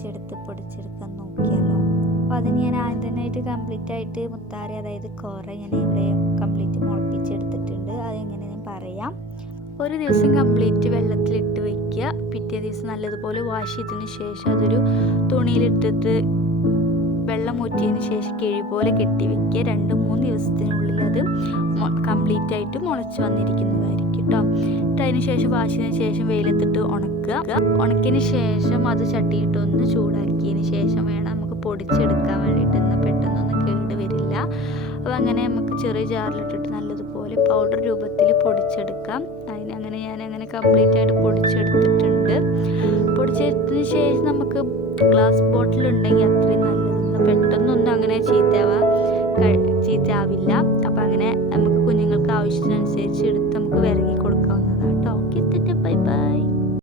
മുളപ്പിച്ചെടുത്ത് പൊടിച്ചെടുക്കാൻ നോക്കിയാലോ? അപ്പോൾ അതിന് ഞാൻ ആദ്യം തന്നെ ആയിട്ട് കംപ്ലീറ്റ് ആയിട്ട് മുത്താറി അതായത് കോറ ഞാൻ ഇവിടെ കംപ്ലീറ്റ് മുളപ്പിച്ചെടുത്തിട്ടുണ്ട്. അതെങ്ങനെ ഞാൻ പറയാം. ഒരു ദിവസം കംപ്ലീറ്റ് വെള്ളത്തിലിട്ട് വെക്കുക. പിറ്റേ ദിവസം നല്ലതുപോലെ വാഷ് ചെയ്തതിന് ശേഷം അതൊരു തുണിയിലിട്ടിട്ട് വെള്ളം ഊറ്റിയതിന് ശേഷം കിഴി പോലെ കെട്ടി വെക്കുക. രണ്ട് മൂന്ന് ദിവസത്തിനുള്ളിൽ അത് കംപ്ലീറ്റ് ആയിട്ട് മുളച്ച് വന്നിരിക്കുന്നതായിരിക്കും കേട്ടോ അതിന് ശേഷം വാഷ് ചെയ്തതിന് ശേഷം വെയിലത്തിട്ട് ഉണക്കുക ഉണക്കുക ഉണക്കിന് ശേഷം അത് ചട്ടിയിട്ടൊന്ന് ചൂടാക്കിയതിന് ശേഷം വേണം നമുക്ക് പൊടിച്ചെടുക്കാൻ വേണ്ടിയിട്ട്. എന്നാൽ പെട്ടെന്നൊന്നും കേട് വരില്ല. അപ്പോൾ അങ്ങനെ നമുക്ക് ചെറിയ ജാറിലിട്ടിട്ട് നല്ലതുപോലെ പൗഡർ രൂപത്തിൽ പൊടിച്ചെടുക്കാം. അതിനെ അങ്ങനെ ഞാൻ അങ്ങനെ കംപ്ലീറ്റ് ആയിട്ട് പൊടിച്ചെടുത്തിട്ടുണ്ട്. പൊടിച്ചെടുത്തതിന് ശേഷം നമുക്ക് ഗ്ലാസ് ബോട്ടിൽ ഉണ്ടെങ്കിൽ അത്രയും നല്ലത്. പെട്ടെന്നൊന്നും അങ്ങനെ ചീത്തയാവാ ചീത്തയാവില്ല. അപ്പോൾ അങ്ങനെ നമുക്ക്